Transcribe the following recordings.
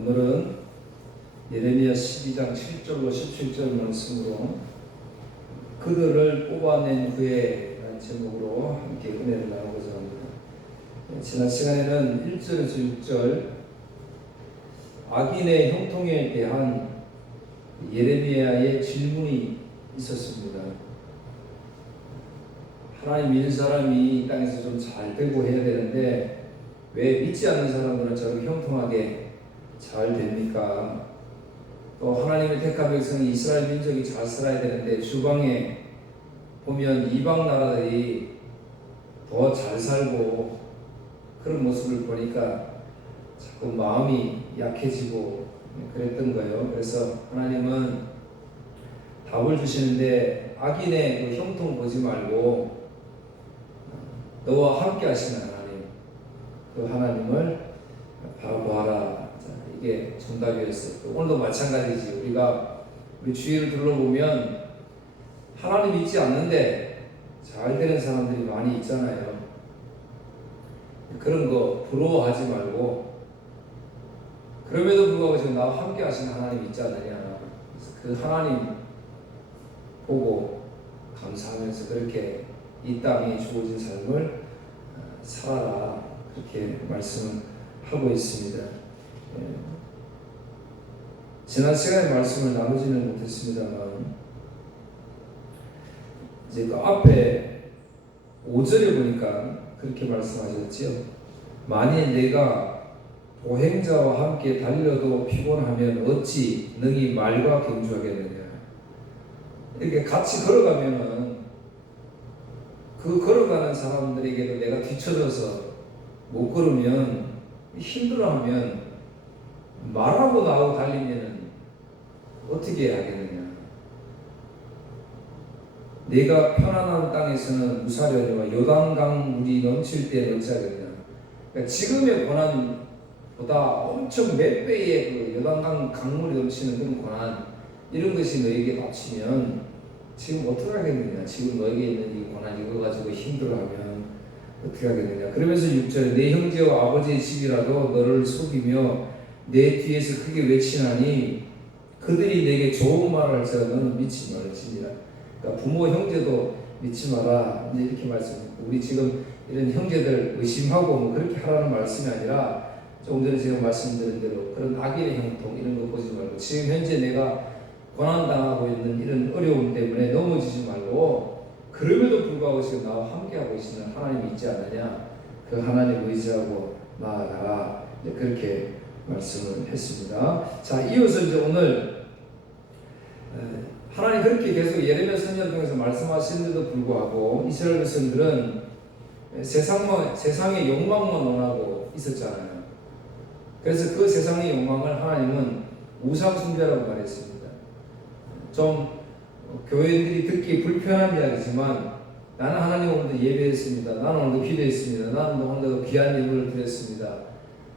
오늘은 예레미야 12장 7절로 17절 말씀으로 그들을 뽑아낸 후에 라는 제목으로 함께 은혜를 나누고자 합니다. 지난 시간에는 1절에서 6절 악인의 형통에 대한 예레미야의 질문이 있었습니다. 하나님 믿는 사람이 이 땅에서 좀 잘 되고 해야 되는데 왜 믿지 않는 사람들은 저렇게 형통하게 잘 됩니까? 또 하나님의 택한 백성이 이스라엘 민족이 잘 살아야 되는데 주방에 보면 이방 나라들이 더 잘 살고 그런 모습을 보니까 자꾸 마음이 약해지고 그랬던 거예요. 그래서 하나님은 답을 주시는데 악인의 그 형통 보지 말고 너와 함께 하시는 하나님, 그 하나님을 바라보아라. 이게 정답이었어요. 오늘도 마찬가지지. 우리 주위를 둘러보면 하나님 믿지 않는데 잘 되는 사람들이 많이 있잖아요. 그런 거 부러워하지 말고, 그럼에도 불구하고 지금 나와 함께 하시는 하나님 있지 않느냐. 그 하나님 보고 감사하면서 그렇게 이 땅에 주어진 삶을 살아라. 그렇게 말씀을 하고 있습니다. 지난 시간에 말씀을 나누지는 못했습니다만 이제 그 앞에 5절에 보니까 그렇게 말씀하셨지요. 만일 내가 보행자와 함께 달려도 피곤하면 어찌 능히 말과 경주하겠느냐. 이렇게 같이 걸어가면은 그 걸어가는 사람들에게도 내가 뒤쳐져서 못 걸으면 힘들어하면 말하고 나하고 달리면 어떻게 하겠느냐. 내가 편안한 땅에서는 무사려니와 요단강 물이 넘칠 때 어찌하겠냐. 그러니까 지금의 고난보다 엄청 몇 배의 그 요단강 강물이 넘치는 그런 고난, 이런 것이 너에게 닥치면 지금 어떻게 하겠느냐. 지금 너에게 있는 이 고난 이거 가지고 힘들어하면 어떻게 하겠느냐. 그러면서 6절에 내 형제와 아버지의 집이라도 너를 속이며 내 뒤에서 크게 외치나니 그들이 내게 좋은 말을 할지라 너는 믿지 말지니라. 그러니까 부모 형제도 믿지 마라. 이제 이렇게 말씀합니다. 우리 지금 이런 형제들 의심하고 뭐 그렇게 하라는 말씀이 아니라 조금 전에 제가 말씀드린 대로 그런 악인의 형통 이런 거 보지 말고 지금 현재 내가 고난당하고 있는 이런 어려움 때문에 넘어지지 말고 그럼에도 불구하고 지금 나와 함께하고 계시는 하나님이 있지 않느냐. 그 하나님 의지하고 나아가라. 그렇게 말씀을 했습니다. 자, 이어서 이제 오늘 하나님 그렇게 계속 예레미야 선지자를 통해서 말씀하시는데도 불구하고 이스라엘 백성들은 세상의 욕망만 원하고 있었잖아요. 그래서 그 세상의 욕망을 하나님은 우상 숭배라고 말했습니다. 좀 교회인들이 듣기 불편한 이야기지만 나는 하나님 오늘도 예배했습니다. 나는 오늘도 기도했습니다. 나는 오늘도 귀한 예물을 드렸습니다.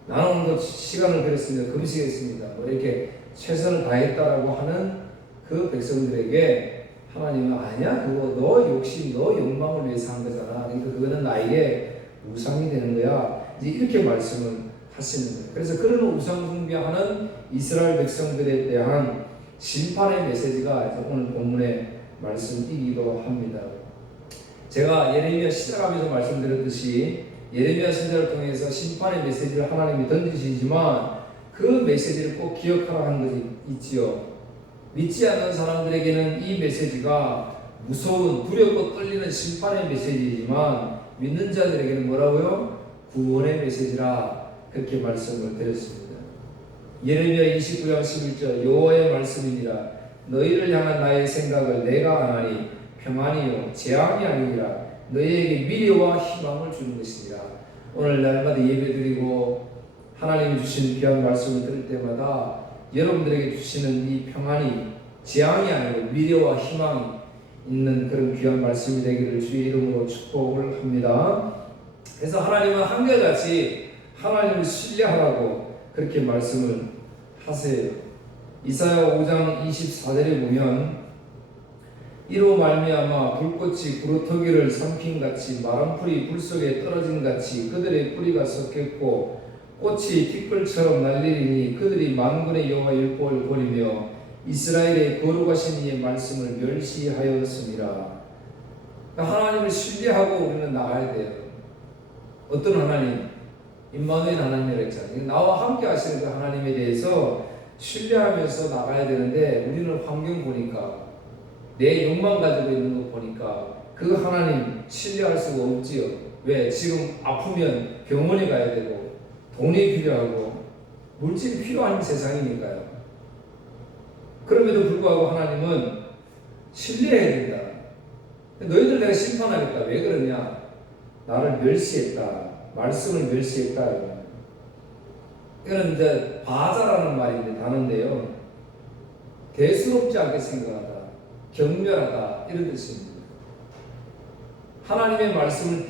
나는 오늘도 시간을 드렸습니다. 금식했습니다. 뭐 이렇게 최선을 다했다라고 하는 그 백성들에게 하나님은 아니야, 그거 너 욕심, 너 욕망을 위해서 한 거잖아. 그러니까 그거는 나에게 우상이 되는 거야. 이제 이렇게 말씀을 하시는 거예요. 그래서 그런 우상 숭배하는 이스라엘 백성들에 대한 심판의 메시지가 오늘 본문의 말씀이기도 합니다. 제가 예레미야 시작하면서 말씀드렸듯이 예레미야 선지자를 통해서 심판의 메시지를 하나님이 던지시지만 그 메시지를 꼭 기억하라 하는 것이 있지요. 믿지 않는 사람들에게는 이 메시지가 무서운 두렵고 떨리는 심판의 메시지이지만 믿는 자들에게는 뭐라고요? 구원의 메시지라 그렇게 말씀을 드렸습니다. 예레미야 29장 11절 여호와의 말씀이니라. 너희를 향한 나의 생각을 내가 아나니 평안이요 재앙이 아니니라. 너희에게 미래와 희망을 주는 것이니라. 오늘 날마다 예배드리고 하나님이 주신 귀한 말씀을 들을 때마다 여러분들에게 주시는 이 평안이 재앙이 아니고 미래와 희망이 있는 그런 귀한 말씀이 되기를 주의 이름으로 축복을 합니다. 그래서 하나님은 한결같이 하나님을 신뢰하라고 그렇게 말씀을 하세요. 이사야 5장 24절에 보면 이로 말미암아 불꽃이 구루터기를 삼킨같이 마랑풀이 불 속에 떨어진같이 그들의 뿌리가 섞였고 꽃이 티끌처럼 날리니 그들이 만군의 여호와 율법을 버리며 이스라엘의 거룩하신 이의 말씀을 멸시하였습니다. 하나님을 신뢰하고 우리는 나가야 돼요. 어떤 하나님? 임마누엘 하나님이라고 했잖아요. 나와 함께 하시는 그 하나님에 대해서 신뢰하면서 나가야 되는데 우리는 환경 보니까 내 욕망 가지고 있는 거 보니까 그 하나님 신뢰할 수가 없지요. 왜? 지금 아프면 병원에 가야 되고 돈이 필요하고 물질이 필요한 세상이니까요. 그럼에도 불구하고 하나님은 신뢰해야 된다. 너희들 내가 심판하겠다. 왜 그러냐? 나를 멸시했다. 말씀을 멸시했다. 이거는 이제 바자라는 말인데 단어인데요. 대수롭지 않게 생각하다, 경멸하다 이런 뜻입니다. 하나님의 말씀을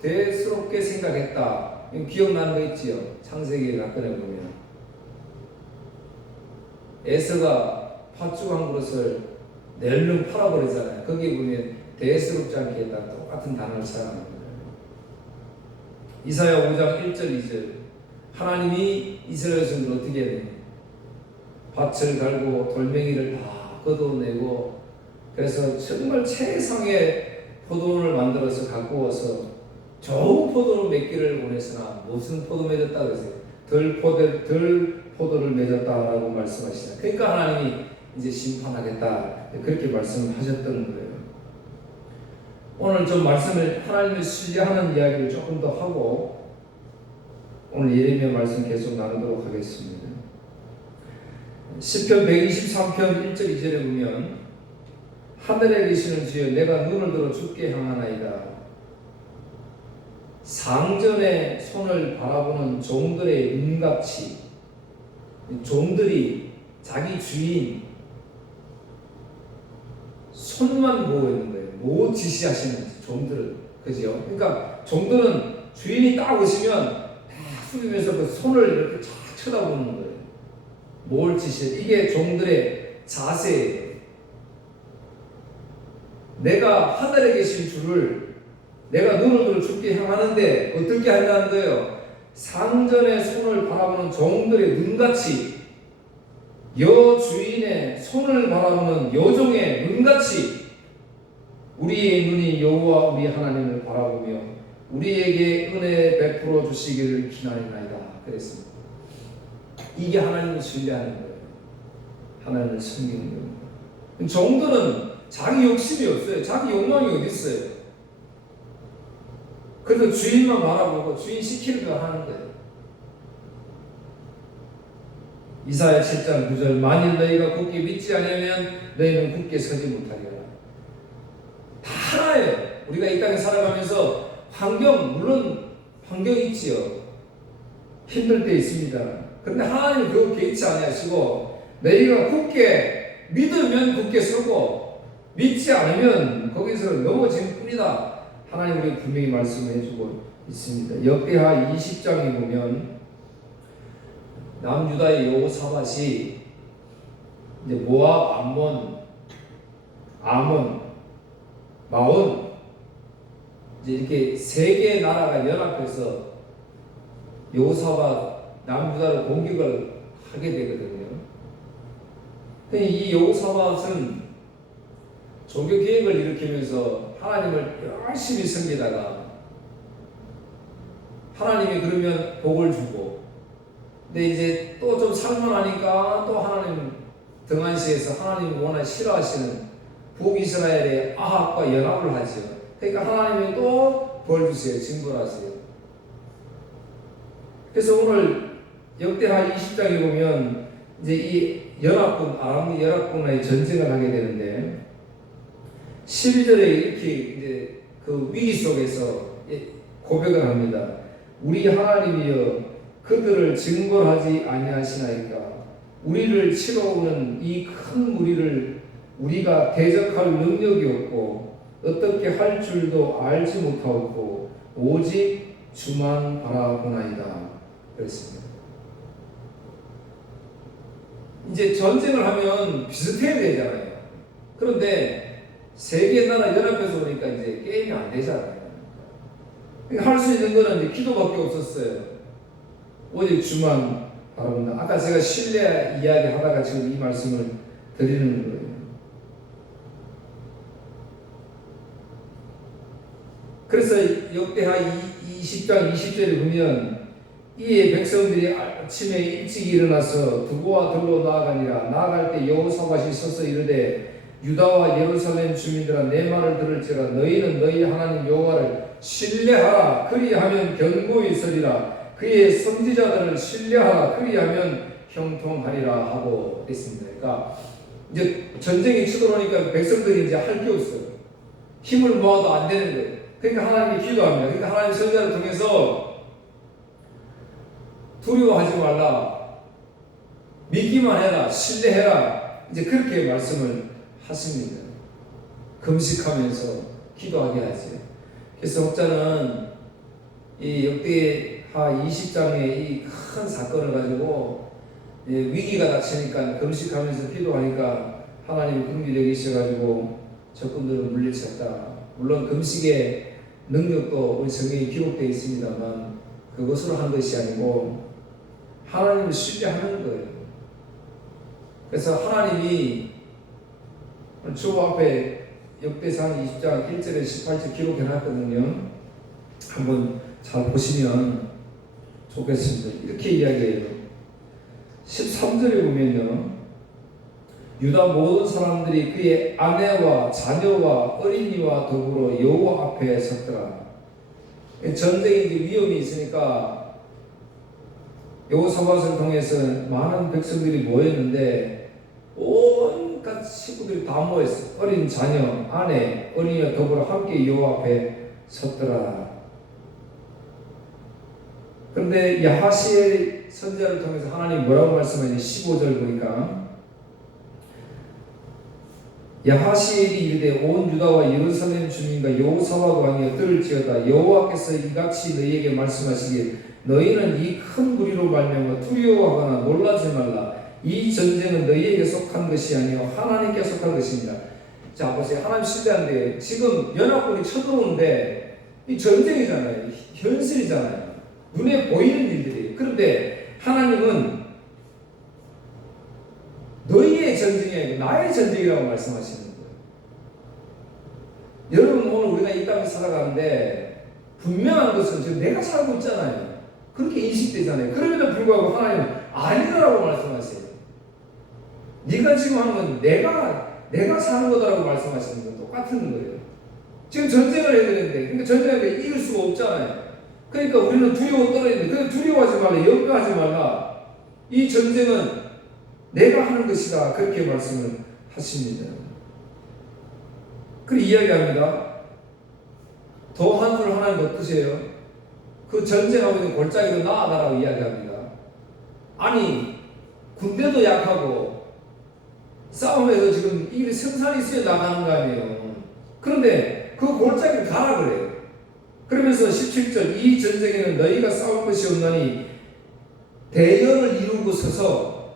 대수롭게 생각했다. 기억나는 거 있지요? 창세기에 가끔에 보면 에서가 팥죽 한 그릇을 낼름 팔아버리잖아요. 거기에 보면 대수롭지 않게 했다. 똑같은 단어를 사용합니다. 이사야 5장 1절 2절 하나님이 이스라엘 백성들을 어떻게 해야 되냐? 밭을 갈고 돌멩이를 다 걷어내고 그래서 정말 최상의 포도원을 만들어서 갖고 와서 좋은 포도를 맺기를 원했으나 무슨 포도 맺었다 그러세요? 덜 포도를 맺었다라고 말씀하시잖아요. 그러니까 하나님이 이제 심판하겠다 그렇게 말씀하셨던 거예요. 오늘 좀 말씀을 하나님을 신뢰하는 이야기를 조금 더 하고 오늘 예레미야 말씀 계속 나누도록 하겠습니다. 시편 123편 1절 2절에 보면 하늘에 계시는 주여 내가 눈을 들어 주께 향하나이다. 상전의 손을 바라보는 종들의 눈같이 종들이 자기 주인 손만 보고 있는 거예요. 뭐 지시하시는 종들은 그죠? 그러니까 종들은 주인이 딱 오시면 딱 숙이면서 그 손을 이렇게 쫙 쳐다보는 거예요. 뭘 지시해? 이게 종들의 자세예요. 내가 하늘에 계신 주를 내가 눈을 들어 주께 향하는데 어떻게 한다는 거예요? 상전의 손을 바라보는 종들의 눈같이 여주인의 손을 바라보는 여종의 눈같이 우리의 눈이 여호와 우리 하나님을 바라보며 우리에게 은혜 베풀어 주시기를 기나이나이다 그랬습니다. 이게 하나님을 신뢰하는 거예요. 하나님을 섬기는 거예요. 종들은 자기 욕심이 없어요. 자기 욕망이 어디 있어요? 그래서 주인만 바라보고 주인 시키는 거 하는 거예요. 이사야 7장 9절 만일 너희가 굳게 믿지 않으면 너희는 굳게 서지 못하리라. 다 하나예요. 우리가 이 땅에 살아가면서 물론 환경이 있지요. 힘들 때 있습니다. 그런데 하나님은 그거 개의치 아니하시고 너희가 굳게 믿으면 굳게 서고 믿지 않으면 거기서 넘어질 뿐이다. 하나님 우리에게 분명히 말씀을 해주고 있습니다. 역대하 20장에 보면 남유다의 여호사밧이 이제 모압, 암몬, 마온 이제 이렇게 세 개의 나라가 연합해서 여호사밧 남유다를 공격을 하게 되거든요. 이 여호사밧은 종교 계획을 일으키면서 하나님을 열심히 섬기다가 하나님이 그러면 복을 주고 근데 이제 또 좀 살만하니까 또 하나님 등한시에서 하나님이 워낙 싫어하시는 북이스라엘의 아합과 연합을 하죠. 그러니까 하나님이 또 벌 주세요. 징벌하세요. 그래서 오늘 역대하 20장에 보면 이제 이 아람 연합군과의 전쟁을 하게 되는데 12절에 이렇게 이제 그 위기 속에서 고백을 합니다. 우리 하나님이여 그들을 징벌하지 아니하시나이까. 우리를 치러오는 이 큰 무리를 우리가 대적할 능력이 없고 어떻게 할 줄도 알지 못하고 오직 주만 바라보나이다. 그랬습니다. 이제 전쟁을 하면 비슷해야 되잖아요. 그런데 세계 나라 연합해서 오니까 이제 게임이 안 되잖아요. 할 수 있는 거는 이제 기도밖에 없었어요. 오직 주만 바라본다. 아까 제가 신뢰 이야기 하다가 지금 이 말씀을 드리는 거예요. 그래서 역대하 20장 20절에 보면 이에 백성들이 아침에 일찍 일어나서 두고와 들로 나아가니라. 나아갈 때 여호사밧이 서서 이르되 유다와 예루살렘 주민들아 내 말을 들을지라. 너희는 너희 하나님 여호와를 신뢰하라. 그리하면 견고히 서리라. 그의 선지자들을 신뢰하라. 그리하면 형통하리라 하고 했습니다. 그러니까 이제 전쟁이 치들어오니까 백성들이 이제 할 게 없어요. 힘을 모아도 안 되는 거예요. 그러니까 하나님이 기도합니다. 그러니까 하나님 선지자를 통해서 두려워하지 말라. 믿기만 해라. 신뢰해라. 이제 그렇게 말씀을 하십니다. 금식하면서 기도하게 하죠. 그래서 혹자는 이 역대하 20장의 이 큰 사건을 가지고 위기가 닥치니까 금식하면서 기도하니까 하나님이 긍휼히 여기셔가지고 적군들을 물리쳤다. 물론 금식의 능력도 우리 성경에 기록되어 있습니다만 그것으로 한 것이 아니고 하나님을 신뢰하는 거예요. 그래서 하나님이 주 앞에 역대상 20장 1절에 18절 기록해 놨거든요. 한번 잘 보시면 좋겠습니다. 이렇게 이야기해요. 13절에 보면요. 유다 모든 사람들이 그의 아내와 자녀와 어린이와 더불어 여호와 앞에 섰더라. 전쟁에 위험이 있으니까 여호사밧을 통해서 많은 백성들이 모였는데 온갖 식구들이 다 모였어요. 어린 자녀, 아내, 어린이와 더불어 함께 여호와 앞에 섰더라. 그런데 야하시엘 선지자를 통해서 하나님 뭐라고 말씀하니 15절 보니까 야하시엘이 이르되 온 유다와 예루살렘 주민과 여호사밧 왕이여 들을지어다. 여호와께서 이같이 너희에게 말씀하시길 너희는 이 큰 무리로 말미암아 두려워하거나 놀라지 말라. 이 전쟁은 너희에게 속한 것이 아니요 하나님께 속한 것입니다. 자 보세요. 하나님 신뢰하는데 지금 연합군이 쳐들어오는데 이 전쟁이잖아요. 현실이잖아요. 눈에 보이는 일들이에요. 그런데 하나님은 너희의 전쟁이 아니고 나의 전쟁이라고 말씀하시는 거예요. 여러분 오늘 우리가 이 땅에 살아가는데 분명한 것은 지금 내가 살고 있잖아요. 그렇게 인식되잖아요. 그럼에도 불구하고 하나님은 아니라고 말씀하세요. 네가 지금 하는 건 내가 사는 거다라고 말씀하시는 건 똑같은 거예요. 지금 전쟁을 해야 되는데 그러니까 전쟁을 이길 수가 없잖아요. 그러니까 우리는 두려워 떨어지는데 그래 두려워하지 말라. 염려하지 말라. 이 전쟁은 내가 하는 것이다. 그렇게 말씀을 하십니다. 그리고 이야기합니다. 더 한술 하나님 어떠세요? 그 전쟁하고 있는 골짜기로 나아가라고 이야기합니다. 아니 군대도 약하고 싸움에서 지금 이게 생산이 있어야 나가는 거 아니에요. 그런데 그 골짜기를 가라 그래요. 그러면서 17절 이 전쟁에는 너희가 싸울 것이 없나니 대열을 이루고 서서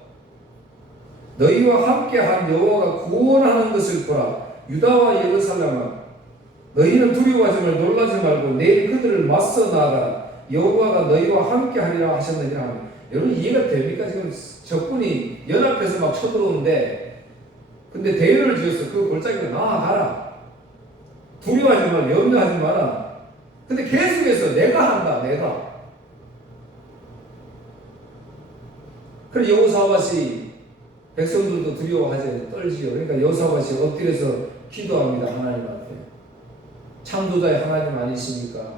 너희와 함께한 여호와가 구원하는 것을 보라. 유다와 예루살렘아 너희는 두려워하지 말고 놀라지 말고 내일 그들을 맞서 나아가라. 여호와가 너희와 함께하리라 하셨느니라. 여러분 이해가 됩니까? 지금 적군이 연합해서 막 쳐들어오는데 근데 대열을 지어서 그 골짜기로 나아가라. 두려워하지 말고 염려하지 마라. 근데 계속해서 내가 한다. 내가. 그래 여호사밧이 백성들도 두려워하지 떨지요. 그러니까 여호사밧이 엎드려서 기도합니다. 하나님 앞에. 창조자의 하나님 아니십니까?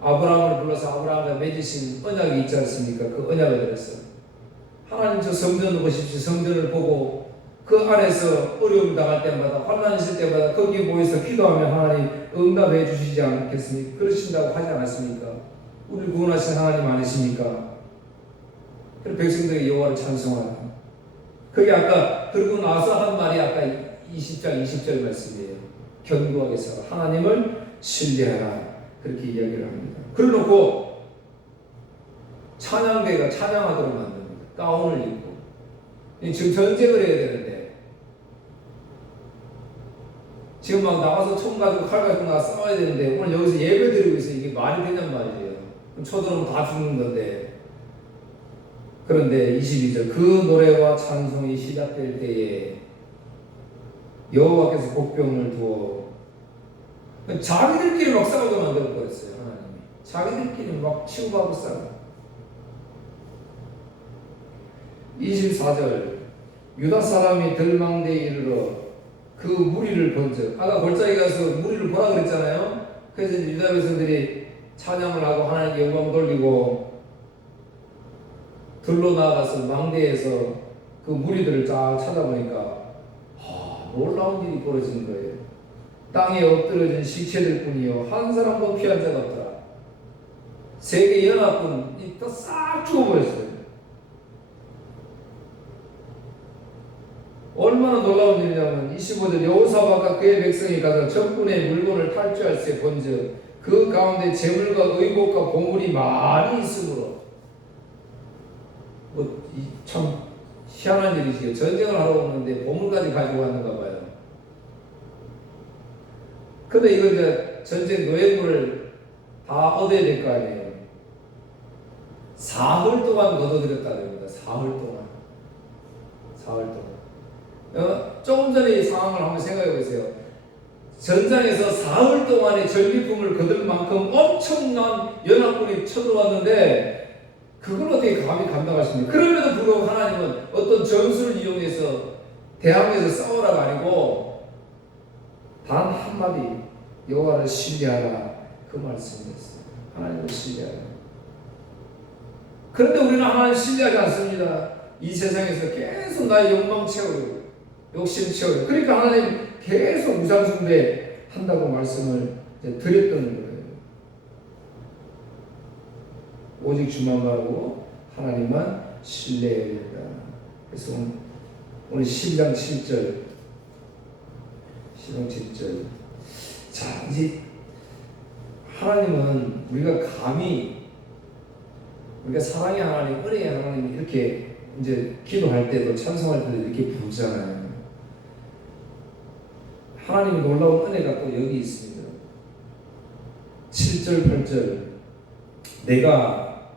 아브라함을 불러서 아브라함과 맺으신 언약이 있지 않습니까? 그 언약을 들었어요. 하나님 저 성전을 보십시오. 성전을 보고 그 안에서 어려움 당할 때마다 환난 있을 때마다 거기에 모여서 기도하면 하나님 응답해 주시지 않겠습니까? 그러신다고 하지 않았습니까? 우리를 구원하신 하나님 아니십니까? 그래서 백성들이 여호와를 찬송하라. 그게 아까 그러고 나서 한 말이 아까 20장 20절 말씀이에요. 견고하게 서라. 하나님을 신뢰하라. 그렇게 이야기를 합니다. 그러놓고 찬양대가 찬양하도록 만듭니다. 가운을 입고. 지금 전쟁을 해야 되는데 지금 막 나가서 총 가지고 칼 가지고 나가 싸워야 되는데 오늘 여기서 예배 드리고 있어요. 이게 말이 되냔 말이에요. 초들은 다 죽는 건데. 그런데 22절 그 노래와 찬송이 시작될 때에 여호와께서 복병을 두어 자기들끼리 막 싸우게 만들어 버렸어요. 하나님이 자기들끼리 막 치고가고 싸워. 24절 유다 사람이 들망대에 이르러 그 무리를 본즉 아까 골짜기 가서 무리를 보라 그랬잖아요. 그래서 이제 유다 백성들이 찬양을 하고 하나님께 영광 돌리고 들로 나아가서 망대에서 그 무리들을 쫙 찾아보니까 놀라운 일이 벌어지는 거예요. 땅에 엎드러진 시체들 뿐이요 한 사람도 피한 자가 없더라. 세계 연합군이 또 싹 죽어버렸어요. 얼마나 놀라운 일이냐면 25절 여호사밧과 그의 백성이 가서 적군의 물건을 탈취할 때 본즉 그 가운데 재물과 의복과 보물이 많이 있으므로 참 희한한 일이지요. 전쟁을 하러 오는데 보물까지 가지고 왔는가 봐요. 근데 이거 이제 전쟁 노예물을 다 얻어야 될 거 아니에요. 사흘 동안 거둬들였다 그럽니다. 사흘 동안. 조금 전에 이 상황을 한번 생각해 보세요. 전장에서 사흘 동안의 전리품을 거둘 만큼 엄청난 연합군이 쳐들어왔는데 그걸 어떻게 감히 감당하십니까? 그럼에도 불구하고 하나님은 어떤 전술을 이용해서 대항해서 싸우라가 아니고 단 한마디 여호와를 신뢰하라 그 말씀이었어요. 하나님을 신뢰하라. 그런데 우리는 하나님 신뢰하지 않습니다. 이 세상에서 계속 나의 욕망 채우려고 욕심 채우려고 그러니까 하나님 계속 우상숭배 한다고 말씀을 드렸던 거예요. 오직 주만 바라고 하나님만 신뢰해야 된다. 그래서 오늘 12장 7절 자 이제 하나님은 우리가 감히 우리가 사랑의 하나님, 은혜의 하나님 이렇게 이제 기도할 때도 찬송할 때도 이렇게 부르잖아요. 하나님의 놀라운 은혜가 또 여기 있습니다. 7절 8절 내가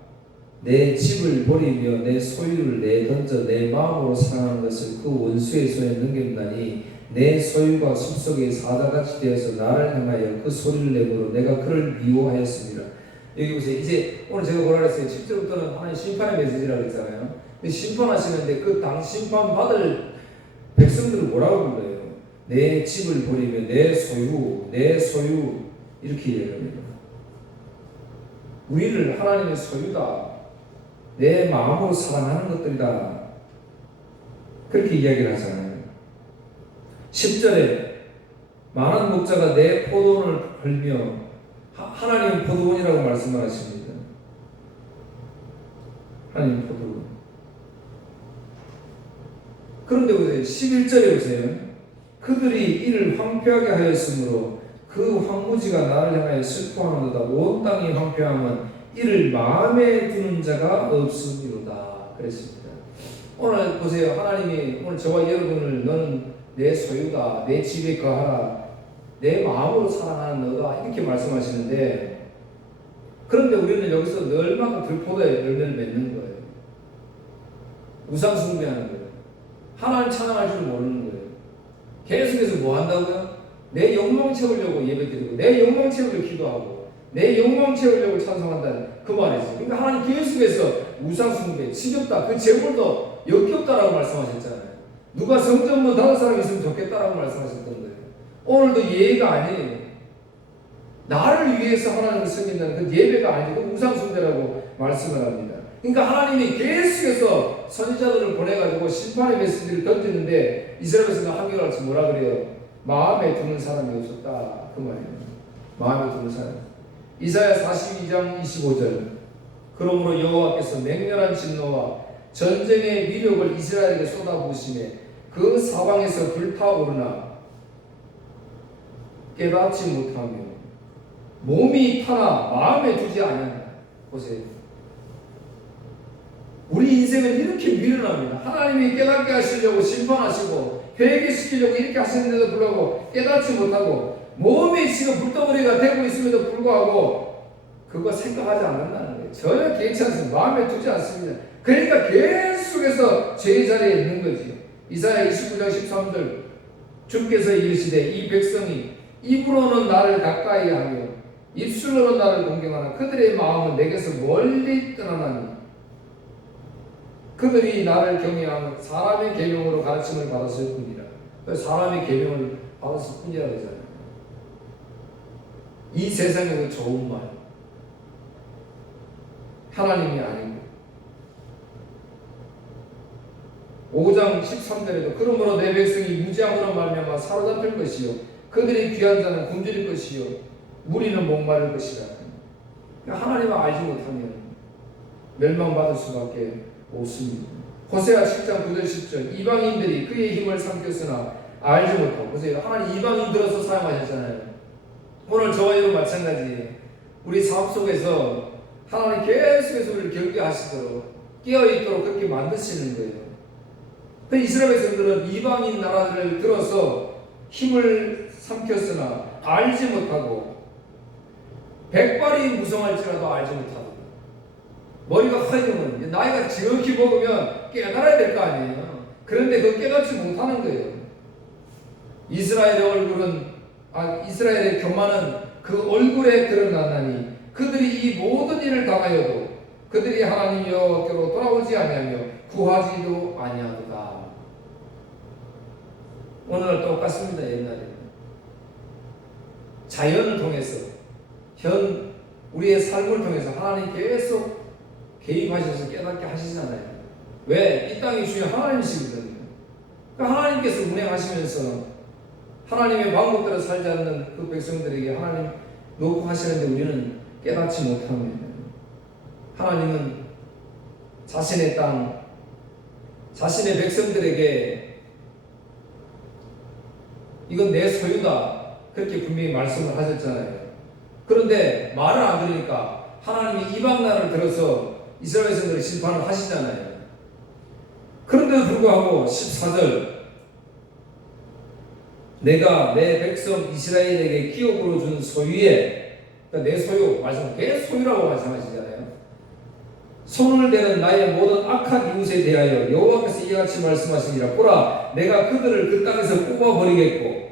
내 집을 버리며 내 소유를 내던져 내 마음으로 사랑하는 것을 그 원수의 손에 넘겼나니 내 소유가 숲속의 사자같이 되어서 나를 향하여 그 소리를 내므로 내가 그를 미워하였습니다. 여기 보세요. 이제 오늘 제가 뭐라 그랬어요? 7절부터는 하나님 심판의 메시지라고 했잖아요. 근데 심판하시는데 그 당 심판받을 백성들을 뭐라고 불러요? 내 집을 버리며 내 소유 이렇게 얘기합니다. 우리를 하나님의 소유다. 내 마음으로 사랑하는 것들이다. 그렇게 이야기를 하잖아요. 10절에 많은 목자가 내 포도원을 헐며 하나님 포도원이라고 말씀을 하십니다. 하나님 포도원. 그런데 보세요. 11절에 보세요. 그들이 이를 황폐하게 하였으므로 그 황무지가 나를 향하여 슬퍼하는도다. 온 땅이 황폐함은 이를 마음에 두는 자가 없음이로다. 그랬습니다. 오늘 보세요. 하나님이 오늘 저와 여러분을 너는 내 소유다. 내 집에 거하라. 내 마음으로 사랑하는 너다. 이렇게 말씀하시는데 그런데 우리는 여기서 널마다 들포도에 열매를 맺는 거예요. 우상 숭배하는 거예요. 하나님 찬양할 줄 모르는 거예요. 계속해서 뭐 한다고요? 내 욕망 채우려고 예배드리고 내 욕망 채우려고 기도하고 내 욕망 채우려고 찬송한다는 그 말이죠. 그러니까 하나님 계속해서 우상 숭배, 지겹다. 그 재물도 역겹다라고 말씀하셨잖아요. 누가 성전문 5사람 있으면 좋겠다라고 말씀하셨던 거예요. 오늘도 예의가 아니에요. 나를 위해서 하나님을 섬긴다는 그 예배가 아니고 우상 숭배라고 말씀을 합니다. 그러니까 하나님이 계속해서 선지자들을 보내가지고 심판의 메시지를 던지는데 이스라엘 백성은 한결같이 뭐라 그래요? 마음에 두는 사람이 없었다. 그 말이에요. 마음에 두는 사람. 이사야 42장 25절 그러므로 여호와께서 맹렬한 진노와 전쟁의 위력을 이스라엘에게 쏟아부으시매 그 사방에서 불타오르나 깨닫지 못하며 몸이 타나 마음에 두지 않는다. 보세요. 우리 인생은 이렇게 미련합니다. 하나님이 깨닫게 하시려고 심판하시고 회개시키려고 이렇게 하시는데도 불구하고 깨닫지 못하고 몸이 지금 불덩어리가 되고 있음에도 불구하고 그거 생각하지 않는다는 거예요. 전혀 개의치 않습니다. 마음에 두지 않습니다. 그러니까 계속해서 죄의 자리에 있는 거지. 이사야 29장 13절 주께서 이르시되 이 백성이 입으로는 나를 가까이 하며 입술로는 나를 공경하나 그들의 마음은 내게서 멀리 떠나나니 그들이 나를 경외하면 사람의 계명으로 가르침을 받았을 뿐이라. 사람의 계명을 받았을 뿐이라 그러잖아요. 이 세상에도 좋은 말 하나님이 아니고 5장 13절에도 그러므로 내 백성이 무지함으로 말미암아 사로잡힐 것이요 그들의 귀한 자는 굶주릴 것이요 무리는 목마를 것이라. 하나님을 알지 못하면 멸망받을 수밖에 없습니다. 호세아 7장 9절 10절 이방인들이 그의 힘을 삼켰으나 알지 못하고. 보세요. 하나님 이방인 들어서 사용하셨잖아요. 오늘 저와 여러분 마찬가지예요. 우리 사업 속에서 하나님 계속해서 우리를 경계하시도록 깨어있도록 그렇게 만드시는 거예요. 이스라엘 백성들은 이방인 나라를 들어서 힘을 삼켰으나 알지 못하고 백발이 무성할지라도 알지 못하고 머리가 하얘면 나이가 지극히 먹으면 깨달아야 될 거 아니에요. 그런데 그 깨닫지 못하는 거예요. 이스라엘의 교만은 그 얼굴에 드러나나니 그들이 이 모든 일을 당하여도 그들이 하나님 여호와께로 돌아오지 아니하며 구하지도 아니하도다. 오늘은 똑같습니다. 옛날에는 자연을 통해서 우리의 삶을 통해서 하나님 계속 개입하셔서 깨닫게 하시잖아요. 왜? 이 땅이 주인 하나님이시거든요. 그러니까 하나님께서 운행하시면서 하나님의 방법대로 살지 않는 그 백성들에게 하나님 놓고 하시는데 우리는 깨닫지 못합니다. 하나님은 자신의 땅, 자신의 백성들에게 이건 내 소유다 그렇게 분명히 말씀을 하셨잖아요. 그런데 말을 안 들으니까 하나님이 이방 나라를 들어서 이스라엘 백성들을 심판을 하시잖아요. 그런데도 불구하고 14절 내가 내 백성 이스라엘에게 기업으로 준 소유에, 그러니까 내 소유 말씀, 내 소유라고 말씀하시잖아요. 손을 대는 나의 모든 악한 이웃에 대하여 여호와께서 이같이 말씀하시니라. 보라, 내가 그들을 그 땅에서 뽑아버리겠고.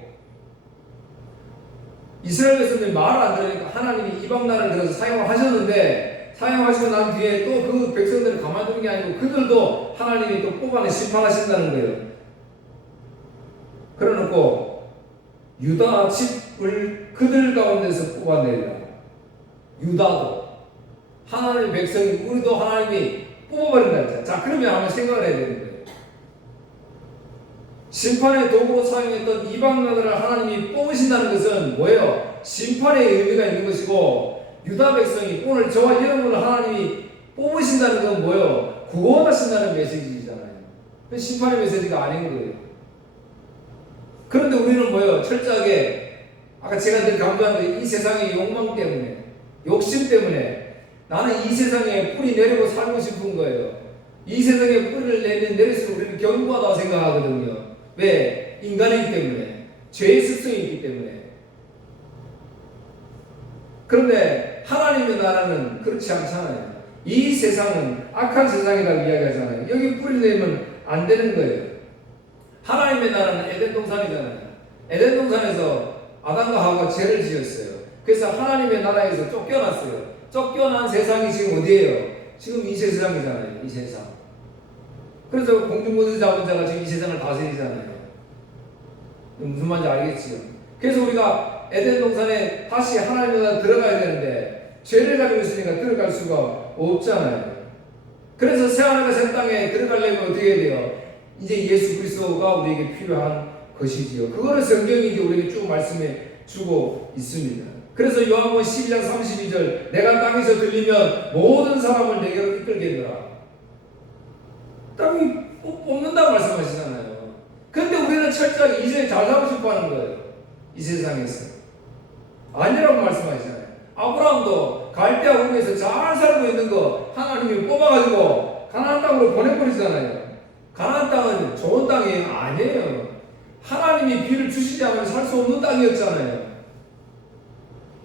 이스라엘 백성들이 말을 안 들으니까 하나님이 이방 나라를 들어서 사용을 하셨는데, 사용하시고 난 뒤에 또 그 백성들을 가만두는 게 아니고 그들도 하나님이 또 뽑아내 심판하신다는 거예요. 그래놓고 유다 집을 그들 가운데서 뽑아내리라. 유다도 하나님의 백성이, 우리도 하나님이 뽑아버린다 했잖아요. 자, 그러면 한번 생각을 해야 되는 거예요. 심판의 도구로 사용했던 이방 나라를 하나님이 뽑으신다는 것은 뭐예요? 심판의 의미가 있는 것이고, 유다 백성이 오늘 저와 여러분을 하나님이 뽑으신다는 건 뭐예요? 구원하신다는 메시지잖아요. 심판의 메시지가 아닌 거예요. 그런데 우리는 뭐예요? 철저하게 아까 제가 늘 강조한 이 세상의 욕망 때문에, 욕심 때문에 나는 이 세상에 뿌리 내리고 살고 싶은 거예요. 이 세상에 뿌리를 내릴수록 우리는 견고하다고 생각하거든요. 왜? 인간이기 때문에, 죄의 습성이 있기 때문에. 그런데 하나님의 나라는 그렇지 않잖아요. 이 세상은 악한 세상이라고 이야기하잖아요. 여기 뿌리 내리면 안 되는 거예요. 하나님의 나라는 에덴 동산이잖아요. 에덴 동산에서 아담과 하와가 죄를 지었어요. 그래서 하나님의 나라에서 쫓겨났어요. 쫓겨난 세상이 지금 어디예요? 지금 이 세상이잖아요. 이 세상. 그래서 공중보드 잡은 자가 지금 이 세상을 다스리잖아요. 무슨 말인지 알겠지요? 그래서 우리가 에덴 동산에 다시 하나님의 나라 들어가야 되는데 죄를 가지고 있으니까 들어갈 수가 없잖아요. 그래서 새하늘과 새 땅에 들어가려면 어떻게 해야 돼요? 이제 예수 그리스도가 우리에게 필요한 것이지요. 그거를 성경이 이제 우리에게 쭉 말씀해 주고 있습니다. 그래서 요한복음 12장 32절 내가 땅에서 들리면 모든 사람을 내게로 이끌겠노라. 땅이 뽑는다고 말씀하시잖아요. 그런데 우리는 철저하게 이제 잘 살고 싶어 하는 거예요. 이 세상에서. 아니라고 말씀하시잖아요. 아브라함도 갈대아 우르에서 잘 살고 있는 거 하나님이 뽑아가지고 가나안 땅으로 보내버리잖아요. 가나안 땅은 좋은 땅이 아니에요. 하나님이 비를 주시지 않으면 살 수 없는 땅이었잖아요.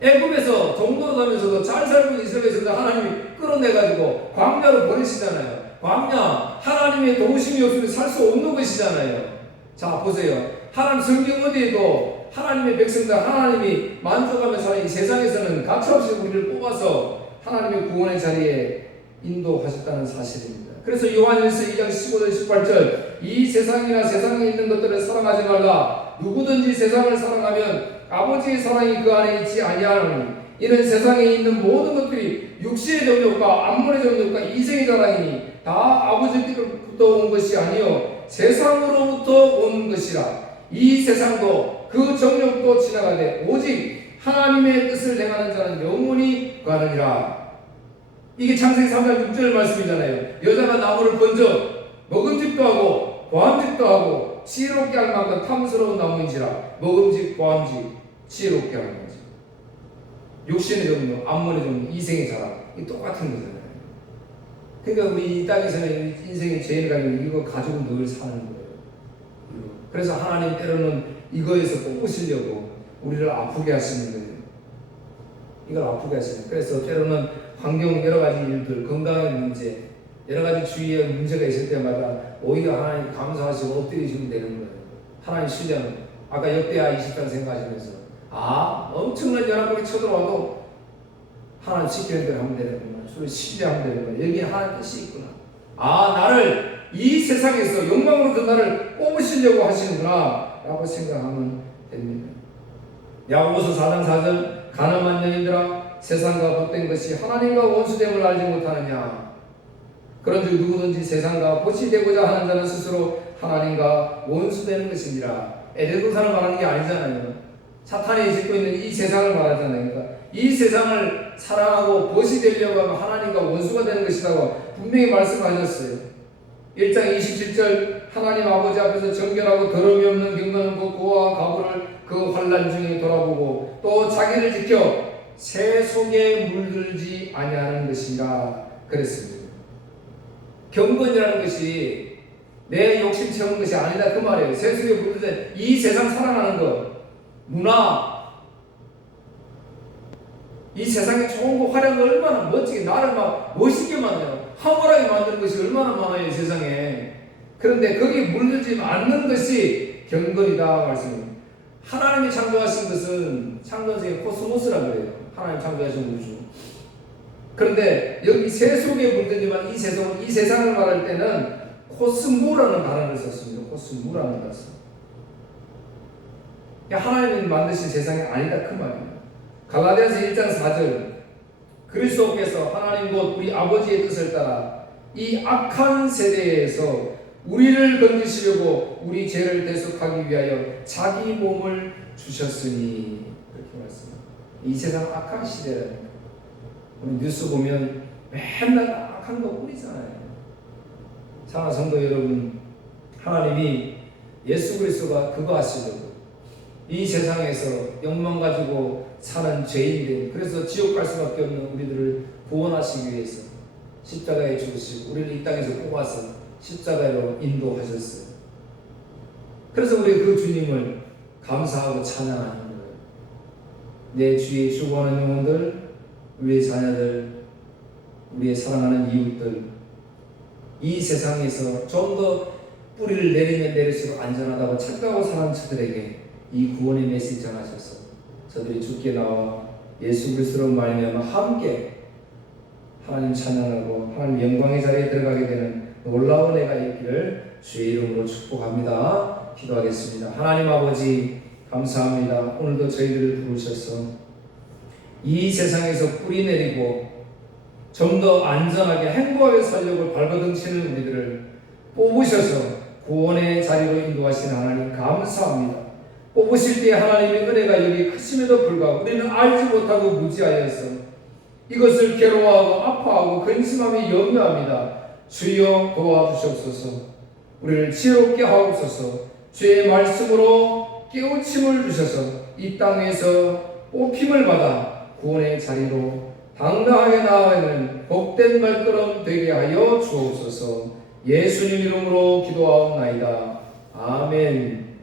애굽에서 종로로 가면서도 잘 살고 있는 이스라엘 백성들 하나님이 끌어내가지고 광야로 보내시잖아요. 광야, 하나님의 도우심이 없으면 살 수 없는 것이잖아요. 자, 보세요. 하나님 성경 어디에도 하나님의 백성들 하나님이 만족하며 사는 이 세상에서는 가차없이 우리를 뽑아서 하나님의 구원의 자리에 인도하셨다는 사실입니다. 그래서 요한일서 2장 15절 18절 이 세상이나 세상에 있는 것들을 사랑하지 말라. 누구든지 세상을 사랑하면 아버지의 사랑이 그 안에 있지 아니하노니 이는 세상에 있는 모든 것들이 육신의 정욕과 안목의 정욕과 이생의 자랑이니 다 아버지께로부터 온 것이 아니요 세상으로부터 온 것이라. 이 세상도 그 정욕도 지나가되 오직 하나님의 뜻을 행하는 자는 영원히 가느니라. 이게 창세기 3장 6절 말씀이잖아요. 여자가 나무를 번져 먹음직도 하고 보암직도 하고 지혜롭게 할 만큼 탐스러운 나무인지라. 먹음직 보암직 지혜롭게 하는 거지. 육신의 정욕, 안목의 정욕, 이생의 자랑, 이 똑같은 거잖아요. 그러니까 우리 이 땅에서는 인생의 제일 가면 이거 가지고 늘 사는 거예요. 그래서 하나님 때로는 이거에서 뽑으시려고 우리를 아프게 하시는 거예요. 이걸 아프게 하시는 거예요. 그래서 때로는 환경 여러 가지 일들, 건강의 문제, 여러 가지 주위에 문제가 있을 때마다 오히려 하나님 감사하시고 엎드리시면 되는 거예요. 하나님 신뢰는 아까 역대하 20장 생각하시면서 엄청난 연합군이 쳐들어와도 하나님 시키는 대로 하면 되는구나. 주를 신뢰하면 되는구나. 여기에 하나님 뜻이 있구나. 나를 이 세상에서 영광으로 나를 뽑으시려고 하시는구나 라고 생각하면 됩니다. 야고보서 4장 4절 가늠한 여인들아 세상과 복된 것이 하나님과 원수됨을 알지 못하느냐. 그런즉 누구든지 세상과 보시 되고자 하는 자는 스스로 하나님과 원수되는 것이니라. 에덴동산을 말하는 게 아니잖아요. 사탄이 짓고 있는 이 세상을 말하잖아요. 그러니까 이 세상을 사랑하고 벗이 되려고 하면 하나님과 원수가 되는 것이라고 분명히 말씀하셨어요. 1장 27절 하나님 아버지 앞에서 정결하고 더러움이 없는 경건한 고와 가부를 그 환난 중에 돌아보고 또 자기를 지켜 새 속에 물들지 아니하는 것이라 그랬습니다. 경건이라는 것이 내 욕심 채우는 것이 아니다 그 말이에요. 새 속에 물들지 이 세상 사랑하는 것, 문화, 이 세상에 좋은 거 화려한 거 얼마나 멋지게 나를 막 멋있게 만들어 황홀하게 만드는 것이 얼마나 많아요 세상에. 그런데 거기에 물들지 않는 것이 경건이다 말씀입니다. 하나님이 창조하신 것은 창조세계 코스모스라고 그래요. 하나님 창조하신 우주. 그런데 여기 새 속에 물들지만 이 세상을 말할 때는 코스무라는 단어를 썼습니다. 코스무라는 단어. 하나님이 만드신 세상이 아니다 그 말이에요. 갈라디아서 1장 4절 그리스도께서 하나님 곧 우리 아버지의 뜻을 따라 이 악한 세대에서 우리를 건지시려고 우리 죄를 대속하기 위하여 자기 몸을 주셨으니 그렇게 말씀합니다. 이 세상 악한 시대라니까. 우리 뉴스 보면 맨날 악한 거 뿌리잖아요. 사랑하는 성도 여러분, 하나님이 예수 그리스도가 그거 하시려고 이 세상에서 욕망 가지고 사는 죄인들, 그래서 지옥 갈 수밖에 없는 우리들을 구원하시기 위해서 십자가에 죽으시고 우리를 이 땅에서 뽑아서 십자가로 인도하셨어요. 그래서 우리 그 주님을 감사하고 찬양하는 거예요. 내 주위에 죽어가는 영혼들, 우리의 자녀들, 우리의 사랑하는 이웃들, 이 세상에서 좀 더 뿌리를 내리면 내릴수록 안전하다고 착각하고 사는 저들에게 이 구원의 메시지 전하셔서 저들이 죽게 나와 예수 그리스도로 말미암아 함께 하나님 찬양하고 하나님 영광의 자리에 들어가게 되는 놀라운 애가 있기를 주의 이름으로 축복합니다. 기도하겠습니다. 하나님 아버지 감사합니다. 오늘도 저희들을 부르셔서 이 세상에서 뿌리 내리고 좀 더 안전하게 행복하게 살려고 발버둥치는 우리들을 뽑으셔서 구원의 자리로 인도하시는 하나님 감사합니다. 뽑으실 때 하나님의 은혜가 여기 크심에도 불구하고 우리는 알지 못하고 무지하여서 이것을 괴로워하고 아파하고 근심하며 염려합니다. 주여 도와주시옵소서. 우리를 지혜롭게 하옵소서. 주의 말씀으로 깨우침을 주셔서 이 땅에서 뽑힘을 받아 구원의 자리로 당당하게 나아가는 복된 발걸음 되게 하여 주옵소서. 예수님 이름으로 기도하옵나이다. 아멘.